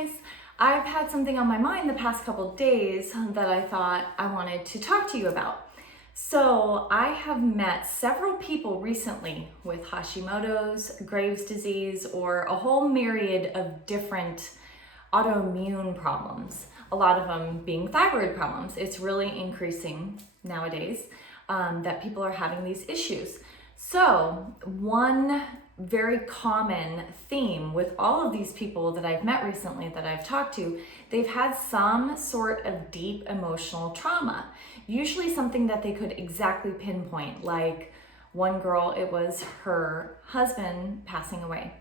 guys. I've had something on my mind the past couple days that I thought I wanted to talk to you about. So I have met several people recently with Hashimoto's, Graves' disease, or a whole myriad of different autoimmune problems. A lot of them being thyroid problems. It's really increasing nowadays that people are having these issues. So one very common theme with all of these people that I've met recently that I've talked to, they've had some sort of deep emotional trauma, usually something that they could exactly pinpoint. Like one girl, it was her husband passing away.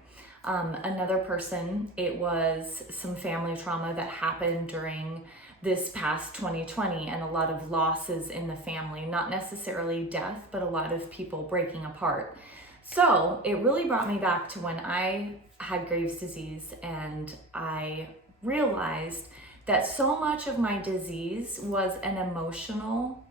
Another person, it was some family trauma that happened during this past 2020 and a lot of losses in the family, not necessarily death, but a lot of people breaking apart. So it really brought me back to when I had Graves' disease, and I realized that so much of my disease was an emotional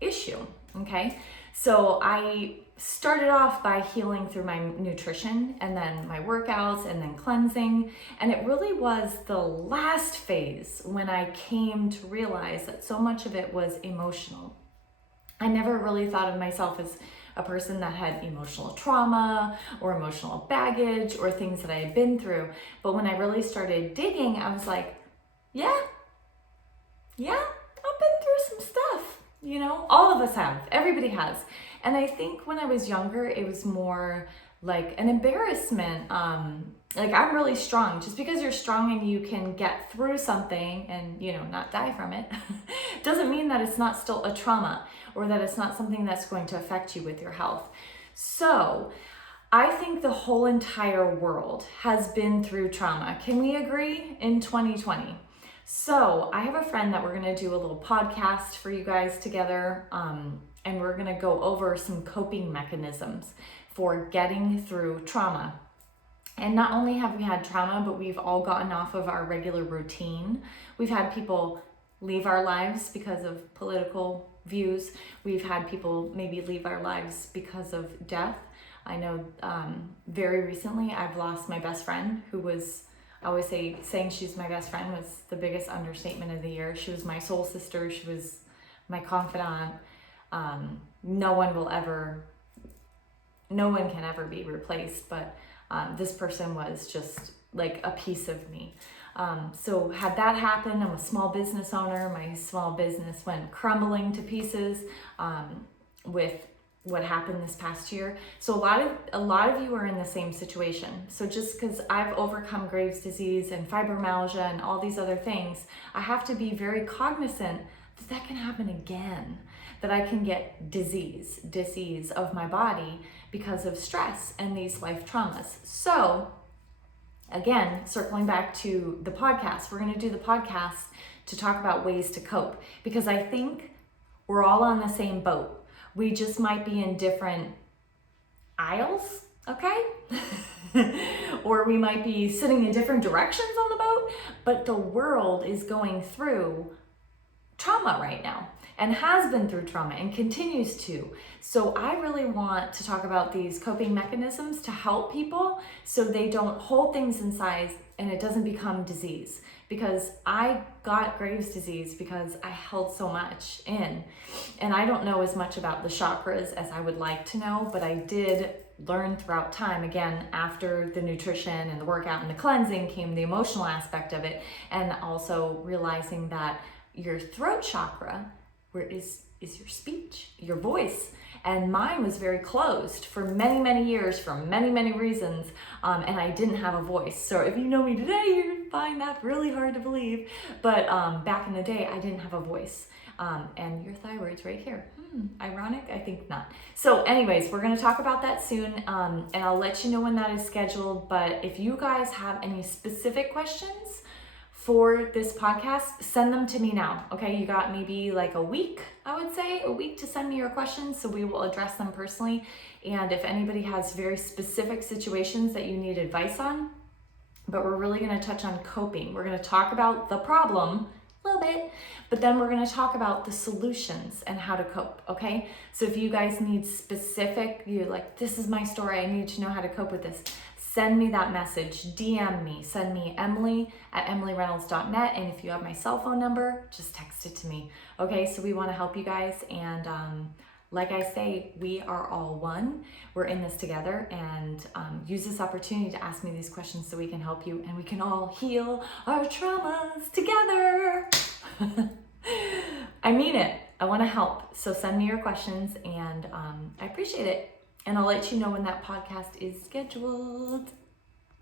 issue, okay? So I started off by healing through my nutrition and then my workouts and then cleansing. And it really was the last phase when I came to realize that so much of it was emotional. I never really thought of myself as a person that had emotional trauma or emotional baggage or things that I had been through. But when I really started digging, I was like, yeah, I've been through some stuff. You know, all of us have, everybody has. And I think when I was younger, it was more like an embarrassment. Like, I'm really strong. Just because you're strong and you can get through something and, you know, not die from it, doesn't mean that it's not still a trauma or that it's not something that's going to affect you with your health. So I think the whole entire world has been through trauma. Can we agree? In 2020. So I have a friend that we're going to do a little podcast for you guys together, and we're going to go over some coping mechanisms for getting through trauma. And not only have we had trauma, but we've all gotten off of our regular routine. We've had people leave our lives because of political views. We've had people maybe leave our lives because of death. I know very recently I've lost my best friend, who was, I always say, saying she's my best friend was the biggest understatement of the year. She was my soul sister. She was my confidant. No one can ever be replaced, but this person was just like a piece of me. So had that happen, I'm a small business owner. My small business went crumbling to pieces with what happened this past year. So a lot of you are in the same situation. So just because I've overcome Graves' disease and fibromyalgia and all these other things, I have to be very cognizant that that can happen again, that I can get disease of my body because of stress and these life traumas. So again, circling back to the podcast, we're going to do the podcast to talk about ways to cope, because I think we're all on the same boat. We just might be in different aisles, okay? Or we might be sitting in different directions on the boat, but the world is going through trauma right now and has been through trauma and continues to. So I really want to talk about these coping mechanisms to help people so they don't hold things inside and it doesn't become disease. Because I got Graves' disease because I held so much in. And I don't know as much about the chakras as I would like to know, but I did learn throughout time. Again, after the nutrition and the workout and the cleansing came the emotional aspect of it, and also realizing that your throat chakra, where is your speech, your voice. And mine was very closed for many, many years for many, many reasons. And I didn't have a voice. So if you know me today, you find that really hard to believe. But back in the day, I didn't have a voice. And your thyroid's right here. Ironic? I think not. So anyways, we're going to talk about that soon. And I'll let you know when that is scheduled. But if you guys have any specific questions for this podcast, send them to me now. Okay, you got maybe like a week, I would say, a week to send me your questions, so we will address them personally. And if anybody has very specific situations that you need advice on, but we're really going to touch on coping. We're going to talk about the problem a little bit, but then we're going to talk about the solutions and how to cope. Okay, so if you guys need specific, you're like, this is my story, I need to know how to cope with this, send me that message, DM me, send me emily@emilyreynolds.net. And if you have my cell phone number, just text it to me. Okay, so we want to help you guys. And like I say, we are all one. We're in this together, and use this opportunity to ask me these questions so we can help you and we can all heal our traumas together. I mean it. I want to help. So send me your questions, and I appreciate it. And I'll let you know when that podcast is scheduled.